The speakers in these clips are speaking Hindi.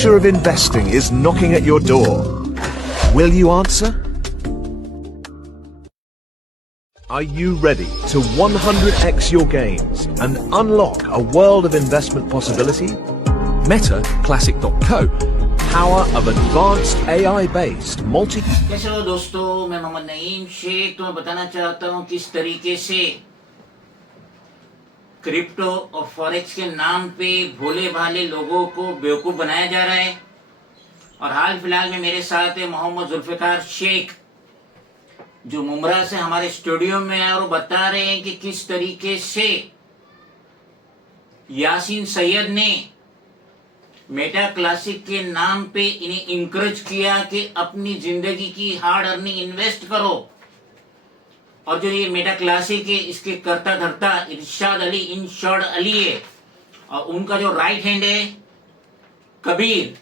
future of investing is knocking at your door. Will you answer? Are you ready to 100x your gains and unlock a world of investment possibility? Meta Classic.co, power of advanced AI-based multi. कैसे हो दोस्तों, मैं मोहम्मद नईम शेख। तो मैं बताना चाहता हूँ किस तरीके से क्रिप्टो और फॉरेक्स के नाम पे भोले भाले लोगों को बेवकूफ़ बनाया जा रहा है। और हाल फिलहाल में मेरे साथ है मोहम्मद जुल्फ़िकार शेख, जो मुमरा से हमारे स्टूडियो में है और वो बता रहे हैं कि किस तरीके से यासीन सैयद ने मेटा क्लासिक के नाम पे इन्हें इंकरेज किया कि अपनी जिंदगी की हार्ड अर्निंग इन्वेस्ट करो। और जो ये मेटा क्लासिक है, इसके करता धरता इरशाद अली इंशॉर्ड अली है और उनका जो राइट हैंड है कबीर,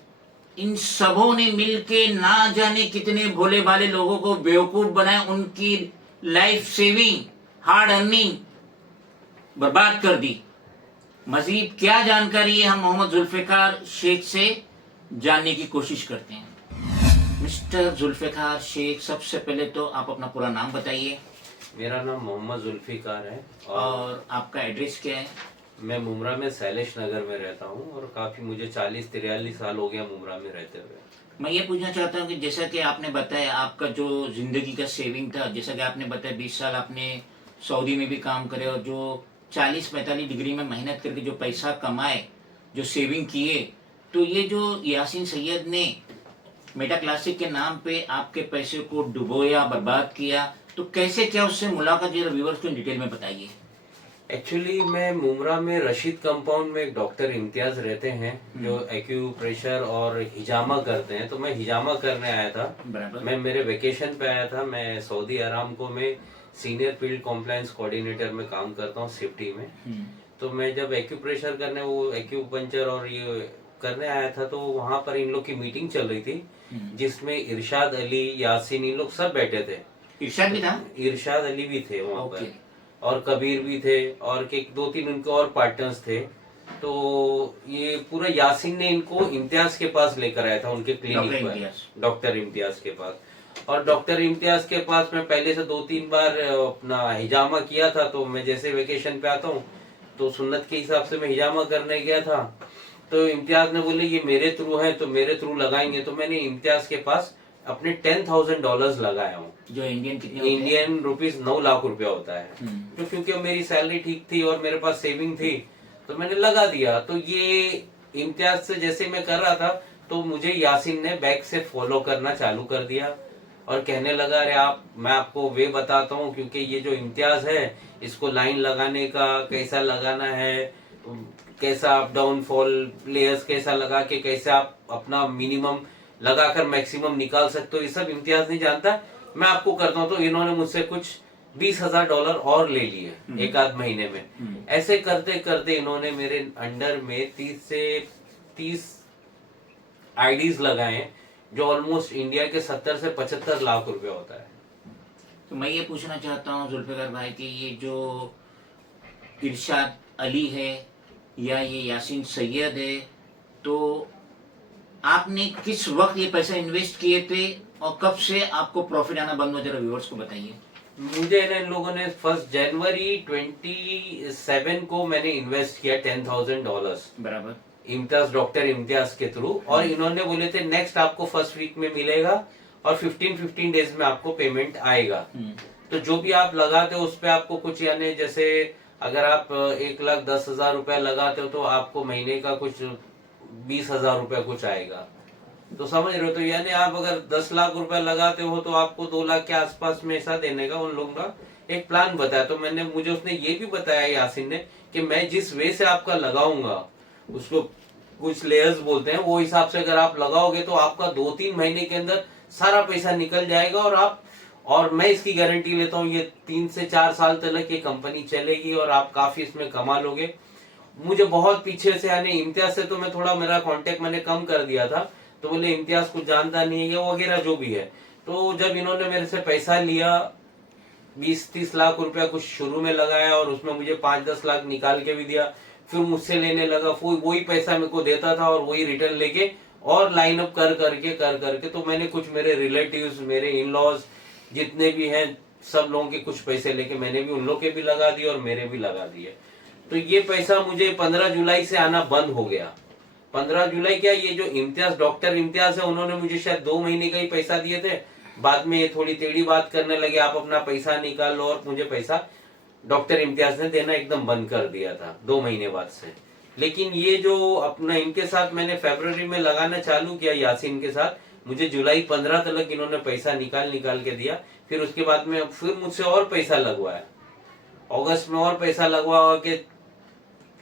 इन सबों ने मिलके ना जाने कितने भोले भाले लोगों को बेवकूफ बनाए, उनकी लाइफ सेविंग हार्ड अर्निंग बर्बाद कर दी। मजीद क्या जानकारी है हम मोहम्मद जुल्फ़िकार शेख से जानने की कोशिश करते हैं। मिस्टर जुल्फ़िकार शेख, सबसे पहले तो आप अपना पूरा नाम बताइए। मेरा नाम मोहम्मद जुल्फ़िकार है और आपका एड्रेस क्या है? मैं मुमरा में सैलेश नगर में रहता हूँ और काफ़ी मुझे 40-43 साल हो गया मुमरा में रहते हुए। मैं ये पूछना चाहता हूँ कि जैसा कि आपने बताया आपका जो ज़िंदगी का सेविंग था, जैसा कि आपने बताया 20 साल आपने सऊदी में भी काम करे और जो 40-45 डिग्री में मेहनत करके जो पैसा कमाए, जो सेविंग किए, तो ये जो यासीन सैयद ने मेटा क्लासिक के नाम पे आपके पैसे को डुबोया, बर्बाद किया, तो कैसे क्या उससे मुलाकात, जो व्यूअर्स को डिटेल में बताइए। एक्चुअली मैं मुमरा में रशीद कंपाउंड में एक डॉक्टर इम्तियाज रहते हैं जो एक्यूप्रेशर और हिजामा करते हैं। तो मैं हिजामा करने आया था। मैं मेरे वेकेशन पे आया था। मैं सऊदी अरामको में सीनियर फील्ड कॉम्प्लायंस कोऑर्डिनेटर में काम करता हूँ सिफ्टी में। तो मैं जब एक्यूप्रेशर करने, वो एक्यूपंचर और ये करने आया था, तो वहाँ पर इन लोग की मीटिंग चल रही थी जिसमें इरशाद अली, यासीन, इन लोग सब बैठे थे। इरशाद भी था? इरशाद अली भी थे वहाँ पर और कबीर भी थे और 2-3 उनके और पार्टनर्स थे। तो ये पूरा यासीन ने इनको इम्तियाज के पास लेकर आया था, उनके क्लिनिक पर, डॉक्टर इम्तियाज के पास। और डॉक्टर इम्तियाज के पास मैं पहले से 2-3 बार अपना हिजामा किया था। तो मैं जैसे वेकेशन पे आता हूँ तो सुन्नत के हिसाब से मैं हिजामा करने गया था। तो इम्तियाज ने बोले ये मेरे थ्रू है तो मेरे थ्रू लगाएंगे। तो मैंने इम्तियाज के पास अपने $10,000 लगाया हूँ, जो इंडियन रुपीज 9 लाख रुपया होता है। तो क्योंकि मेरी सैलरी ठीक थी और मेरे पास सेविंग थी तो मैंने लगा दिया। तो ये इम्तियाज से जैसे मैं कर रहा था तो मुझे यासीन ने बैक से फॉलो करना चालू कर दिया और कहने लगा, अरे मैं आपको वे बताता हूँ, क्योंकि ये जो इम्तियाज है इसको लाइन लगाने का कैसा लगाना है, कैसा आप डाउनफॉल प्लेयर्स कैसा लगा के कैसे आप अपना मिनिमम लगाकर मैक्सिमम निकाल सकते हो, ये सब इम्तियाज नहीं जानता, मैं आपको करता हूँ। तो इन्होंने मुझसे कुछ $20,000 और ले लिए एक आध महीने में। ऐसे करते करते इन्होंने मेरे अंडर में 30 से 30 आईडीज लगाए, जो ऑलमोस्ट इंडिया के 70 से 75 लाख रुपए होता है। तो मैं ये पूछना चाहता हूँ जुल्फ़िकार भाई कि ये जो इरशाद अली है या ये यासीन सैयद है, तो आपने किस वक्त ये पैसा इन्वेस्ट किए थे और कब से आपको प्रॉफिट आना बंद हो? जरा व्यूअर्स को बताइए। मुझे इन लोगों ने 1 जनवरी 27 को मैंने इन्वेस्ट किया $10,000 बराबर, इम्तियाज, डॉक्टर इम्तियाज के थ्रू। और इन्होंने बोले थे नेक्स्ट आपको फर्स्ट वीक में मिलेगा और 15 डेज में आपको पेमेंट आएगा। तो जो भी आप लगाते हो उस पर आपको कुछ, यानी जैसे अगर आप 1,10,000 रुपया लगाते हो तो आपको महीने का कुछ 20,000 रुपया कुछ आएगा। तो समझ रहे हो? तो यानी आप अगर 10 लाख रुपया लगाते हो तो आपको 2 लाख के आसपास में ऐसा देने का उन लोगों का एक प्लान बताया। तो मुझे उसने ये भी बताया यासीन ने कि मैं जिस वे से आपका लगाऊंगा, उसको कुछ लेयर्स बोलते हैं, वो हिसाब से अगर आप लगाओगे तो आपका 2-3 महीने के अंदर सारा पैसा निकल जाएगा। और मैं इसकी गारंटी लेता हूँ ये 3 से 4 साल तक ये कंपनी चलेगी और आप काफी इसमें कमा लोगे। मुझे बहुत पीछे से, यानी इम्तियाज से तो मैं थोड़ा, मेरा कांटेक्ट मैंने कम कर दिया था, तो बोले इम्तियाज कुछ जानता नहीं है वगैरह जो भी है। तो जब इन्होंने मेरे से पैसा लिया 20-30 लाख रुपया कुछ शुरू में लगाया और उसमें मुझे 5-10 लाख निकाल के भी दिया, फिर मुझसे लेने लगा, वही पैसा मेरे को देता था और वही रिटर्न लेके और लाइन अप कर करके तो मैंने कुछ मेरे रिलेटिव्स, मेरे इन लॉज जितने भी हैं, सब लोगों के कुछ पैसे लेके मैंने भी उन लोग के भी लगा दिए और मेरे भी लगा दिए। तो ये पैसा मुझे 15 जुलाई से आना बंद हो गया। 15 जुलाई क्या, ये जो इम्तियाज, डॉक्टर इम्तियाज है, उन्होंने मुझे शायद 2 महीने का ही पैसा दिए थे। बाद में ये थोड़ी टेढ़ी बात करने लगे, आप अपना पैसा निकाल लो, और मुझे पैसा डॉक्टर इम्तियाज ने देना एकदम बंद कर दिया था 2 महीने बाद से। लेकिन ये जो अपना इनके साथ मैंने फरवरी में लगाना चालू किया यासीन के साथ, मुझे जुलाई 15 तक इन्होंने पैसा निकाल के दिया। फिर उसके बाद में फिर मुझसे और पैसा लगवाया, अगस्त में और पैसा लगवा के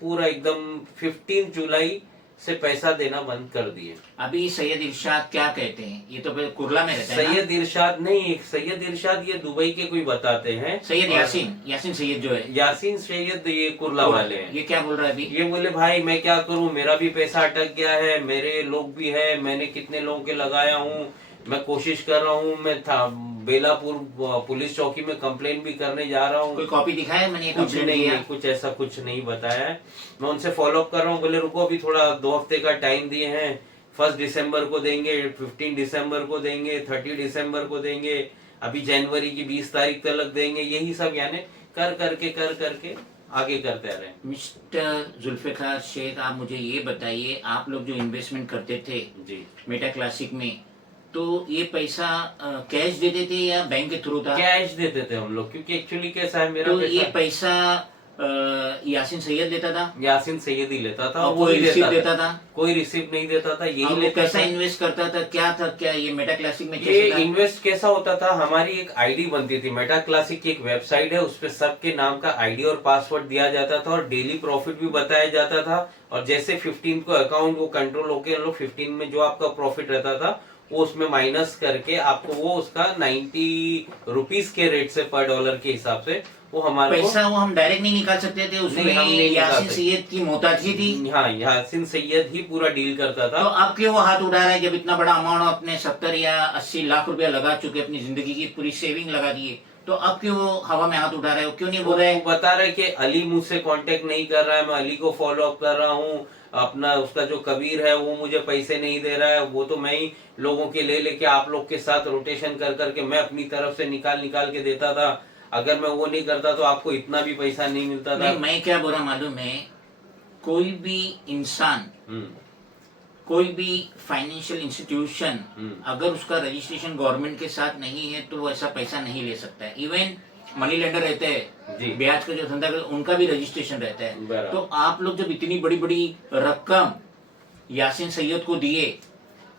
पूरा एकदम 15 जुलाई से पैसा देना बंद कर दिए। अभी सैयद इरशाद क्या कहते हैं? ये तो कुरला में रहता है ना? सैयद इरशाद नहीं, सैयद इरशाद ये दुबई के कोई बताते हैं। सैयद यासीन सैयद जो है, यासीन सैयद ये कुरला वाले हैं। ये क्या बोल रहा है अभी? ये बोले भाई मैं क्या करूं, मेरा भी पैसा अटक गया है, मेरे लोग भी है, मैंने कितने लोगों के लगाया हूं, मैं कोशिश कर रहा हूं, मैं था बेलापुर पुलिस चौकी में कंप्लेन भी करने जा रहा हूँ। कोई कॉपी दिखाया मैंने? कुछ नहीं, कुछ ऐसा कुछ नहीं बताया है। मैं उनसे फॉलो अप कर रहा हूँ, बोले रुको अभी थोड़ा 2 हफ्ते का टाइम दिए हैं, 1 दिसंबर को देंगे, 15 दिसंबर को देंगे, 30 दिसंबर को देंगे, अभी जनवरी की 20 तारीख तक देंगे। यही सब यानी कर करके आगे करते रहे। मिस्टर जुल्फिकार शेख, आप मुझे ये बताइए, आप लोग जो इन्वेस्टमेंट करते थे जी मेटा क्लासिक में, तो ये पैसा कैश देते थे या बैंक के थ्रू था? कैश देते थे हम लोग, क्योंकि एक्चुअली कैसा है मेरा तो ये पैसा यासीन सैयद देता था? यासीन सैयद ही लेता था। और कोई रिसीव देता था? कोई रिसीव नहीं देता था, यही लेता लेता कैसा था। इन्वेस्ट करता था? क्या ये मेटा क्लासिक में ये इन्वेस्ट कैसा होता था, हमारी एक आईडी बनती थी, मेटा क्लासिक की एक वेबसाइट है, उस पे सबके नाम का आईडी और पासवर्ड दिया जाता था और डेली प्रॉफिट भी बताया जाता था। और जैसे 15 को अकाउंट वो कंट्रोल होके हम लोग 15 में जो आपका प्रॉफिट रहता था वो उसमें माइनस करके आपको वो उसका 90 रुपीज के रेट से पर डॉलर के हिसाब से वो हमारे पैसा वो हम डायरेक्ट नहीं निकाल सकते थे, उसमें यासीन सैयद की मोहताजी थी। हाँ, यासीन सैयद ही पूरा डील करता था। तो अब क्यों वो हाथ उठा रहा है? जब इतना बड़ा अमाउंट अपने 70 या 80 लाख रुपया लगा चुके, अपनी जिंदगी की पूरी सेविंग लगा दिए, तो अब क्यों वो हवा में हाथ उठा रहा है? क्यों नहीं बोल रहे? बता रहे कि अली मुझसे कांटेक्ट नहीं कर रहा है, मैं अली को फॉलो अप कर रहा हूँ, अपना उसका जो कबीर है वो मुझे पैसे नहीं दे रहा है, वो तो मैं ही लोगों के लेके आप लोग के साथ रोटेशन कर करके मैं अपनी तरफ से निकाल के देता था। अगर मैं वो नहीं करता तो आपको इतना भी पैसा नहीं मिलता था। नहीं, मैं क्या बोल रहा मालूम है, कोई भी इंसान, कोई भी फाइनेंशियल इंस्टीट्यूशन अगर उसका रजिस्ट्रेशन गवर्नमेंट के साथ नहीं है तो वो ऐसा पैसा नहीं ले सकता है। इवन मनी लेंडर रहते हैं, ब्याज का जो धंधा करते उनका भी रजिस्ट्रेशन रहता है। तो आप लोग जब इतनी बड़ी बड़ी रकम यासीन सैयद को दिए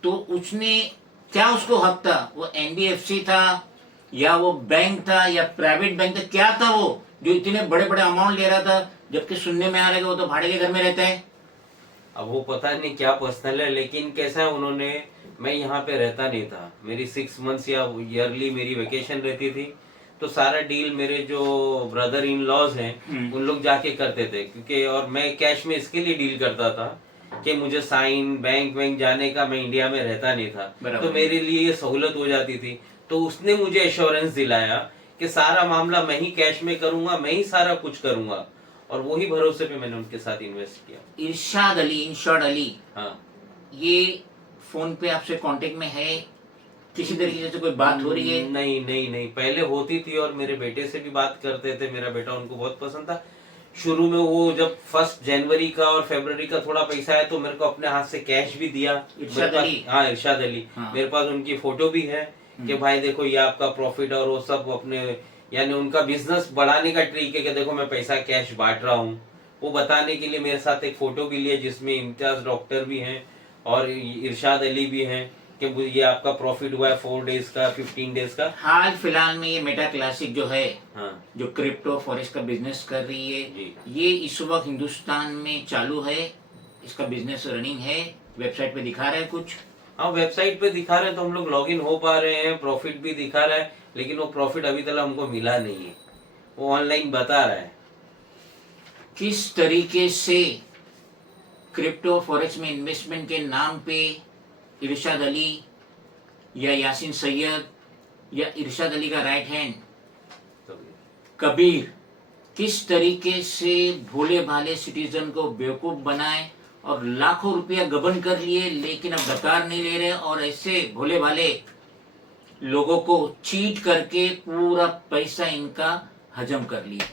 तो उसने क्या, उसको हक था? वो एनबीएफसी था या वो बैंक था या प्राइवेट बैंक था? क्या था वो जो इतने बड़े बड़े अमाउंट ले रहा था, जबकि सुनने में आ रहा है कि वो तो भाड़े के घर में रहता है। अब वो पता नहीं क्या पर्सनल है, लेकिन कैसा है उन्होंने, मैं यहाँ पे रहता नहीं था, मेरी 6 मंथ्स या ईयरली मेरी वेकेशन रहती थी, तो सारा डील मेरे जो ब्रदर इन लॉज हैं उन लोग जाके करते थे, क्योंकि और मैं कैश में इसके लिए डील करता था कि मुझे साइन बैंक जाने का, मैं इंडिया में रहता नहीं था, तो मेरे लिए ये सहूलत हो जाती थी। तो उसने मुझे एश्योरेंस दिलाया कि सारा मामला मैं ही कैश में करूंगा, मैं ही सारा कुछ करूंगा, और वही भरोसे पे मैंने उनके साथ इन्वेस्ट किया। इरशाद अली, इंश्योर्ड अली, हाँ, ये फोन पे आपसे कांटेक्ट में है? किसी तरीके से कोई बात हो रही है? नहीं, पहले होती थी और मेरे बेटे से भी बात करते थे, मेरा बेटा उनको बहुत पसंद था। शुरू में वो जब 1 जनवरी का और फरवरी का थोड़ा पैसा है तो मेरे को अपने हाथ से कैश भी दिया। इरशाद अली? हाँ, इरशाद अली। मेरे पास उनकी फोटो भी है कि भाई देखो ये आपका प्रॉफिट, और वो सब अपने यानी उनका बिजनेस बढ़ाने का ट्रिक है कि देखो मैं पैसा कैश बांट रहा हूँ, वो बताने के लिए मेरे साथ एक फोटो भी लिया जिसमें इम्तियाज डॉक्टर भी हैं और इरशाद अली भी हैं कि ये आपका प्रॉफिट हुआ है 4 डेज का, 15 डेज का। हाल फिलहाल में ये मेटा क्लासिक जो है, हाँ, जो क्रिप्टो फॉरेक्स का बिजनेस कर रही है, ये इस वक्त हिंदुस्तान में चालू है, इसका बिजनेस रनिंग है, वेबसाइट पे दिखा रहा है कुछ? हाँ, वेबसाइट पे दिखा रहे हैं तो हम लोग लॉगिन हो पा रहे हैं, प्रॉफिट भी दिखा रहा है, लेकिन वो प्रॉफिट अभी तक हमको मिला नहीं है, वो ऑनलाइन बता रहा है। किस तरीके से क्रिप्टो फॉरेक्स में इन्वेस्टमेंट के नाम पे इरशाद अली या यासीन सैयद या इरशाद अली का राइट हैंड कबीर किस तरीके से भोले भाले सिटीजन को बेवकूफ बनाए और लाखों रुपया गबन कर लिए, लेकिन अब डकार नहीं ले रहे और ऐसे भोले भाले लोगों को चीट करके पूरा पैसा इनका हजम कर लिया।